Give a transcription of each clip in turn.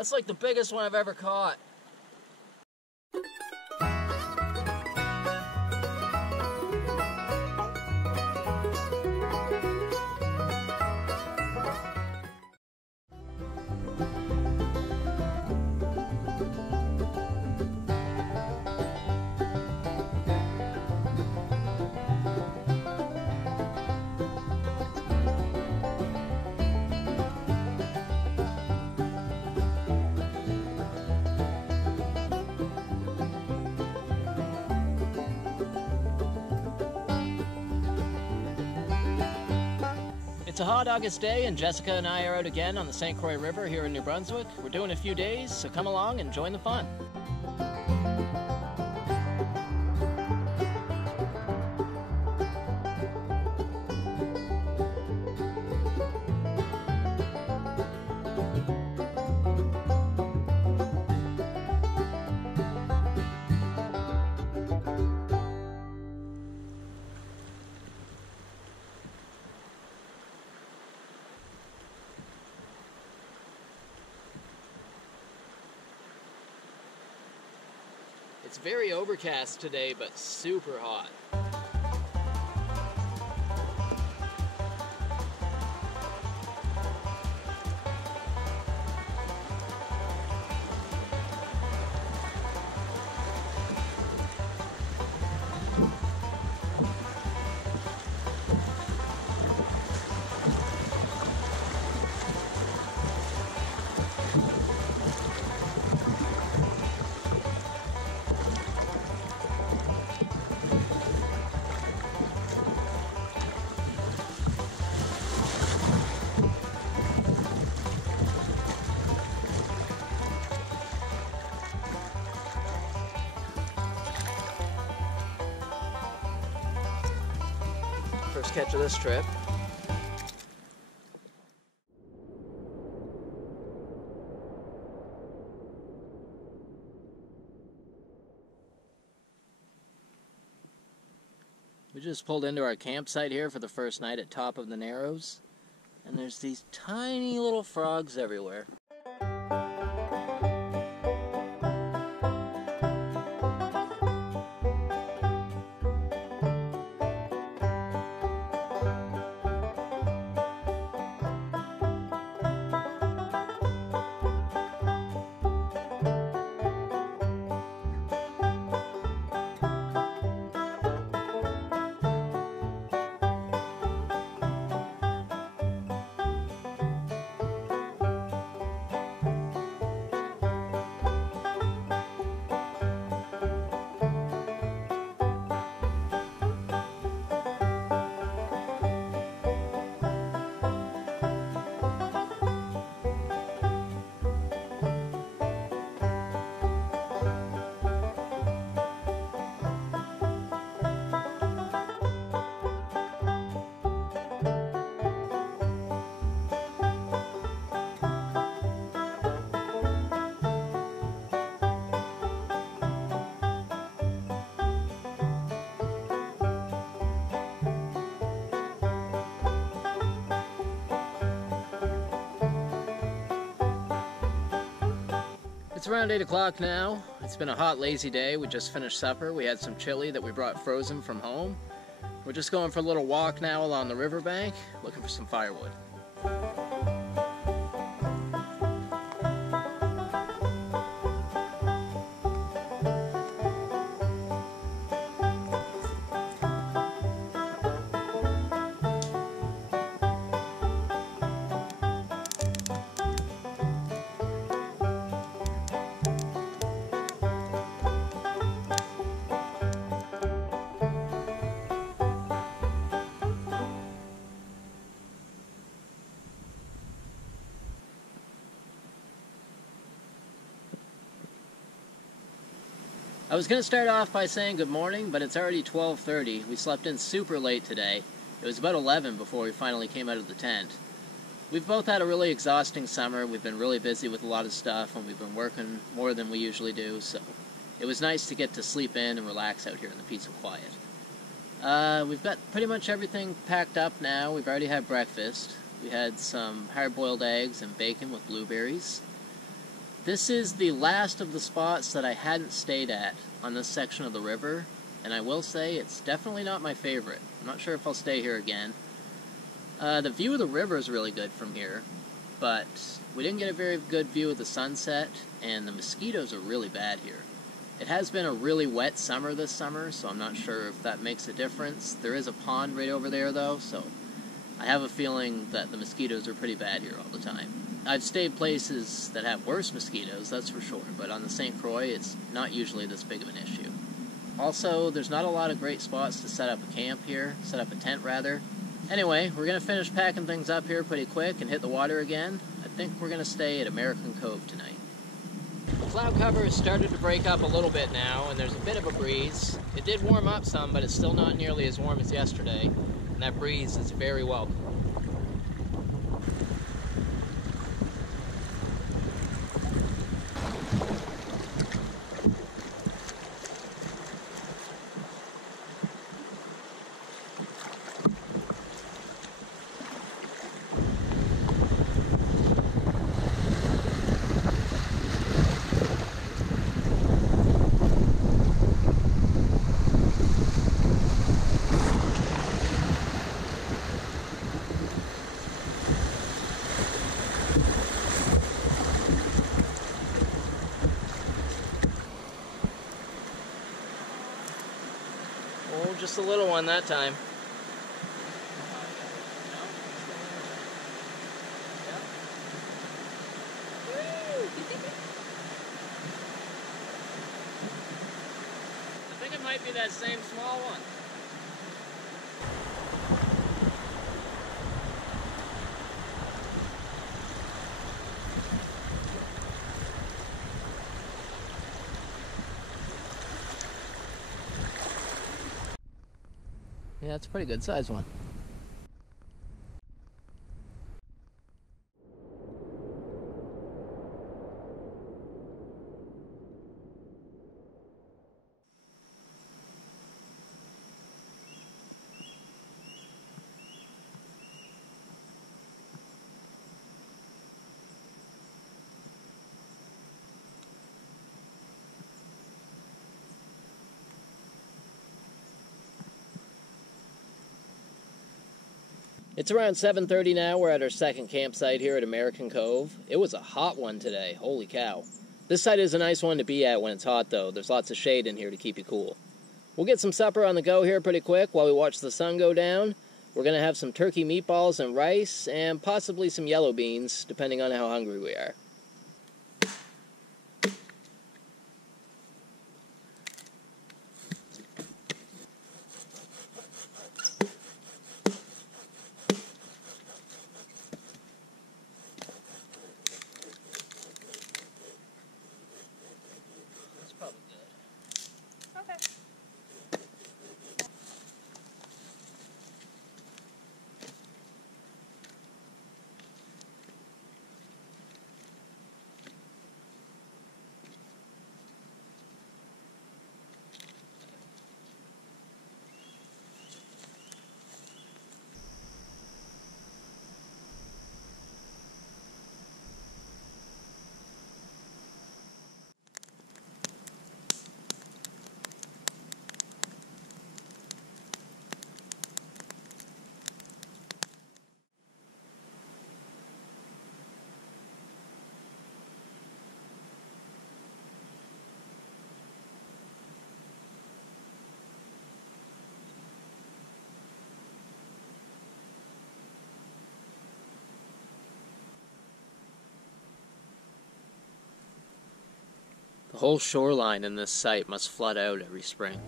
That's like the biggest one I've ever caught. It's a hot August day, and Jessica and I are out again on the St. Croix River here in New Brunswick. We're doing a few days, so come along and join the fun. It's very overcast today, but super hot. First catch of this trip. We just pulled into our campsite here for the first night at Top of the Narrows, and there's these tiny little frogs everywhere. It's around 8 o'clock now. It's been a hot, lazy day. We just finished supper. We had some chili that we brought frozen from home. We're just going for a little walk now along the riverbank, looking for some firewood. I was going to start off by saying good morning, but it's already 12:30. We slept in super late today. It was about 11 before we finally came out of the tent. We've both had a really exhausting summer. We've been really busy with a lot of stuff, and we've been working more than we usually do, so it was nice to get to sleep in and relax out here in the peace and quiet. We've got pretty much everything packed up now. We've already had breakfast. We had some hard-boiled eggs and bacon with blueberries. This is the last of the spots that I hadn't stayed at on this section of the river, and I will say it's definitely not my favorite. I'm not sure if I'll stay here again. The view of the river is really good from here, but we didn't get a very good view of the sunset, and the mosquitoes are really bad here. It has been a really wet summer this summer, so I'm not sure if that makes a difference. There is a pond right over there, though, so I have a feeling that the mosquitoes are pretty bad here all the time. I've stayed places that have worse mosquitoes, that's for sure, but on the St. Croix, it's not usually this big of an issue. Also, there's not a lot of great spots to set up a camp here, set up a tent rather. Anyway, we're going to finish packing things up here pretty quick and hit the water again. I think we're going to stay at American Cove tonight. The cloud cover has started to break up a little bit now, and there's a bit of a breeze. It did warm up some, but it's still not nearly as warm as yesterday, and that breeze is very welcome. Oh, just a little one that time. I think it might be that same small one. Yeah, it's a pretty good sized one. It's around 7:30 now. We're at our second campsite here at American Cove. It was a hot one today. Holy cow. This site is a nice one to be at when it's hot, though. There's lots of shade in here to keep you cool. We'll get some supper on the go here pretty quick while we watch the sun go down. We're going to have some turkey meatballs and rice, and possibly some yellow beans, depending on how hungry we are. The whole shoreline in this site must flood out every spring.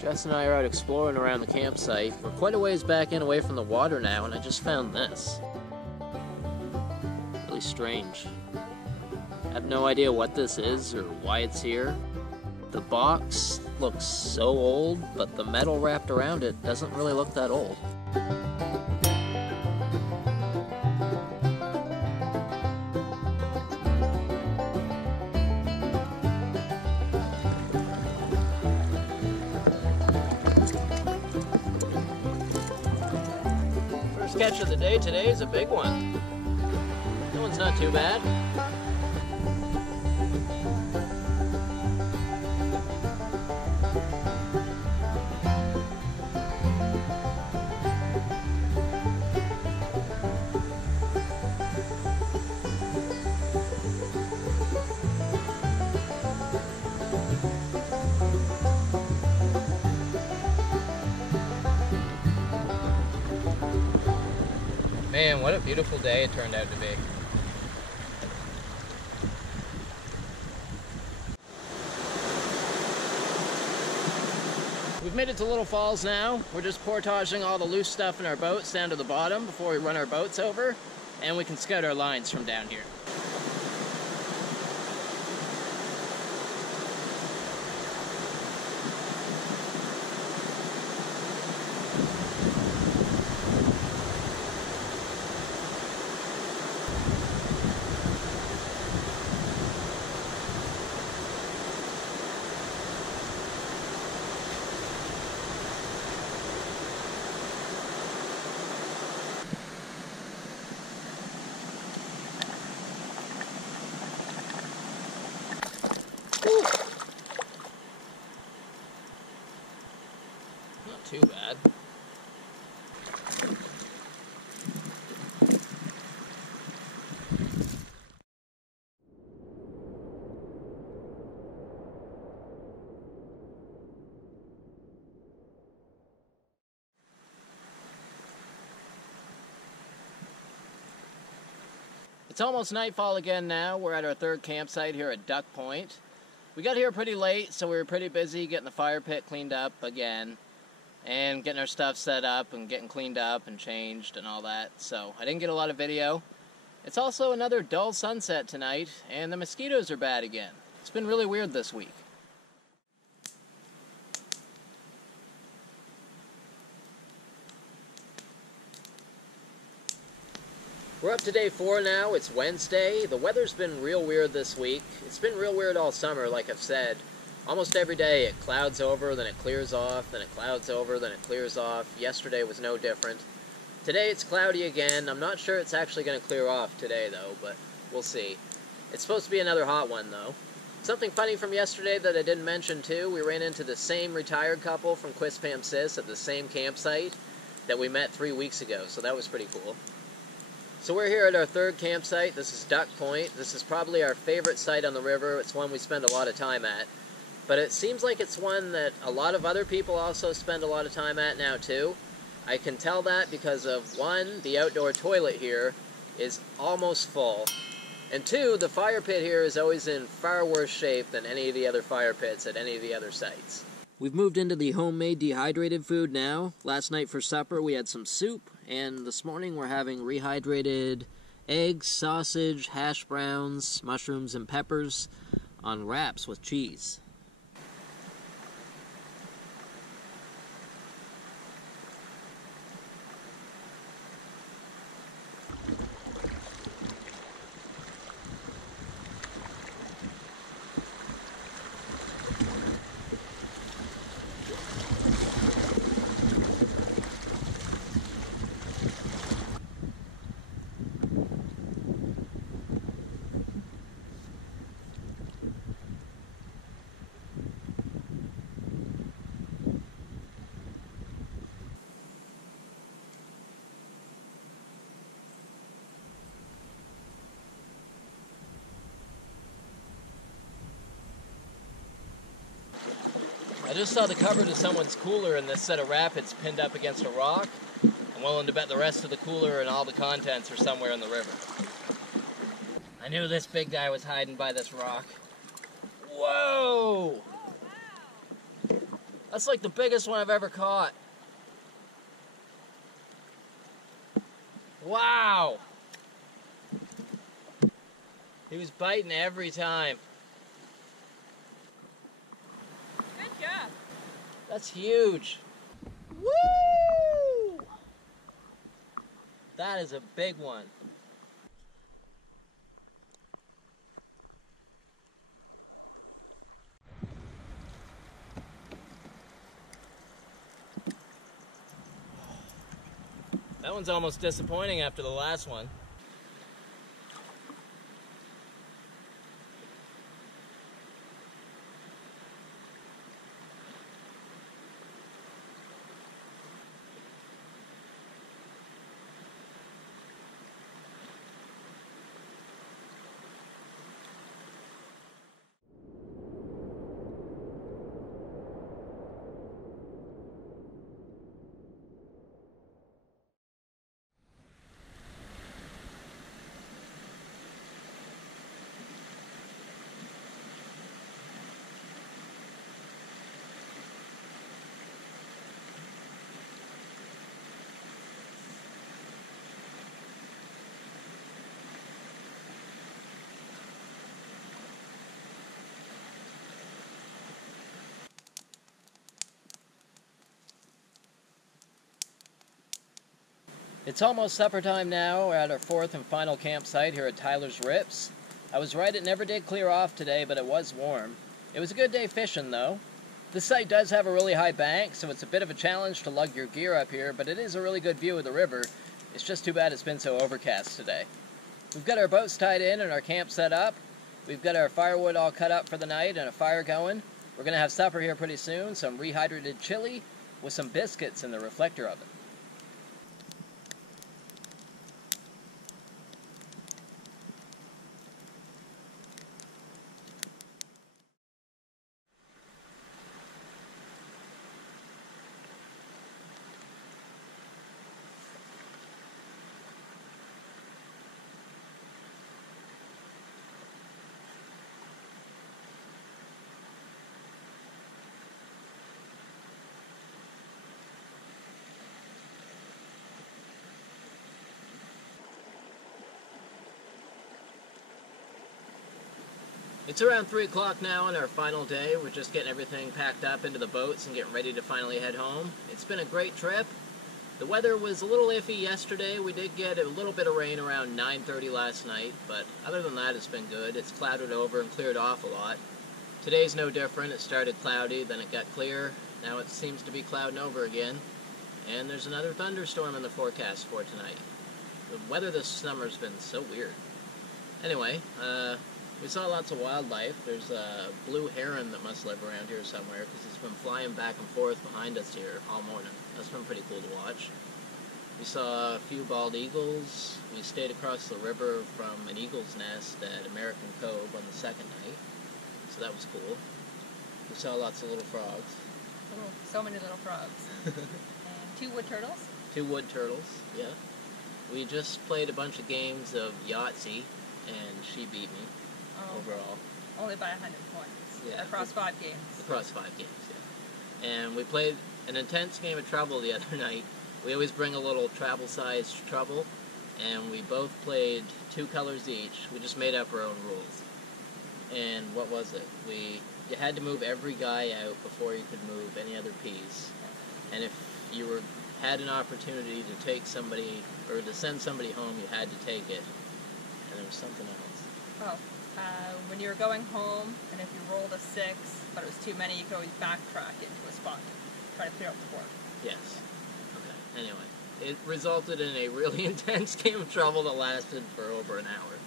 Jess and I are out exploring around the campsite. We're quite a ways back in away from the water now, and I just found this. Really strange. I have no idea what this is or why it's here. The box looks so old, but the metal wrapped around it doesn't really look that old. First catch of the day today is a big one. That one's not too bad. Man, what a beautiful day it turned out to be. We've made it to Little Falls now. We're just portaging all the loose stuff in our boats down to the bottom before we run our boats over, and we can scout our lines from down here. Not too bad. It's almost nightfall again now. We're at our third campsite here at Duck Point. We got here pretty late, so we were pretty busy getting the fire pit cleaned up again and getting our stuff set up and getting cleaned up and changed and all that. So I didn't get a lot of video. It's also another dull sunset tonight, and the mosquitoes are bad again. It's been really weird this week. We're up to day 4 now. It's Wednesday. The weather's been real weird this week. It's been real weird all summer, like I've said. Almost every day it clouds over, then it clears off, then it clouds over, then it clears off. Yesterday was no different. Today it's cloudy again. I'm not sure it's actually going to clear off today, though, but we'll see. It's supposed to be another hot one, though. Something funny from yesterday that I didn't mention, too. We ran into the same retired couple from Quispamsis at the same campsite that we met 3 weeks ago, so that was pretty cool. So we're here at our third campsite. This is Duck Point. This is probably our favorite site on the river. It's one we spend a lot of time at. But it seems like it's one that a lot of other people also spend a lot of time at now too. I can tell that because of, 1, the outdoor toilet here is almost full. And 2, the fire pit here is always in far worse shape than any of the other fire pits at any of the other sites. We've moved into the homemade dehydrated food now. Last night for supper we had some soup, and this morning we're having rehydrated eggs, sausage, hash browns, mushrooms, and peppers on wraps with cheese. I just saw the cover to someone's cooler and this set of rapids pinned up against a rock. I'm willing to bet the rest of the cooler and all the contents are somewhere in the river. I knew this big guy was hiding by this rock. Whoa! That's like the biggest one I've ever caught. Wow! He was biting every time. Yeah. That's huge. Woo! That is a big one. That one's almost disappointing after the last one. It's almost supper time now. We're at our fourth and final campsite here at Tyler's Rips. I was right, it never did clear off today, but it was warm. It was a good day fishing though. This site does have a really high bank, so it's a bit of a challenge to lug your gear up here, but it is a really good view of the river. It's just too bad it's been so overcast today. We've got our boats tied in and our camp set up. We've got our firewood all cut up for the night and a fire going. We're going to have supper here pretty soon, some rehydrated chili with some biscuits in the reflector oven. It's around 3 o'clock now on our final day. We're just getting everything packed up into the boats and getting ready to finally head home. It's been a great trip. The weather was a little iffy yesterday. We did get a little bit of rain around 9:30 last night, but other than that it's been good. It's clouded over and cleared off a lot. Today's no different. It started cloudy, then it got clear. Now it seems to be clouding over again. And there's another thunderstorm in the forecast for tonight. The weather this summer's been so weird. Anyway, we saw lots of wildlife. There's a blue heron that must live around here somewhere because it's been flying back and forth behind us here all morning. That's been pretty cool to watch. We saw a few bald eagles. We stayed across the river from an eagle's nest at American Cove on the second night, so that was cool. We saw lots of little frogs. Oh, so many little frogs. And 2 wood turtles. 2 wood turtles, yeah. We just played a bunch of games of Yahtzee, and she beat me. Overall. Only by 100 points. Yeah. Across 5 games. Across 5 games, yeah. And we played an intense game of Trouble the other night. We always bring a little travel-sized Trouble, and we both played 2 colors each. We just made up our own rules. And what was it? You had to move every guy out before you could move any other piece. And if you had an opportunity to take somebody, or to send somebody home, you had to take it. And there was something else. Oh. When you were going home, and if you rolled a 6, but it was too many, you could always backtrack into a spot to try to clear up the board. Yes. Okay. Anyway, it resulted in a really intense game of Trouble that lasted for over an hour.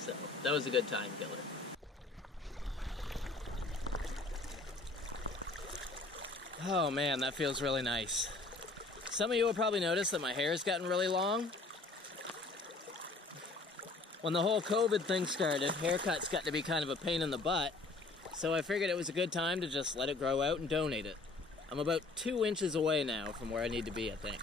So, that was a good time killer. Oh man, that feels really nice. Some of you will probably notice that my hair's gotten really long. When the whole COVID thing started, haircuts got to be kind of a pain in the butt, so I figured it was a good time to just let it grow out and donate it. I'm about 2 inches away now from where I need to be, I think.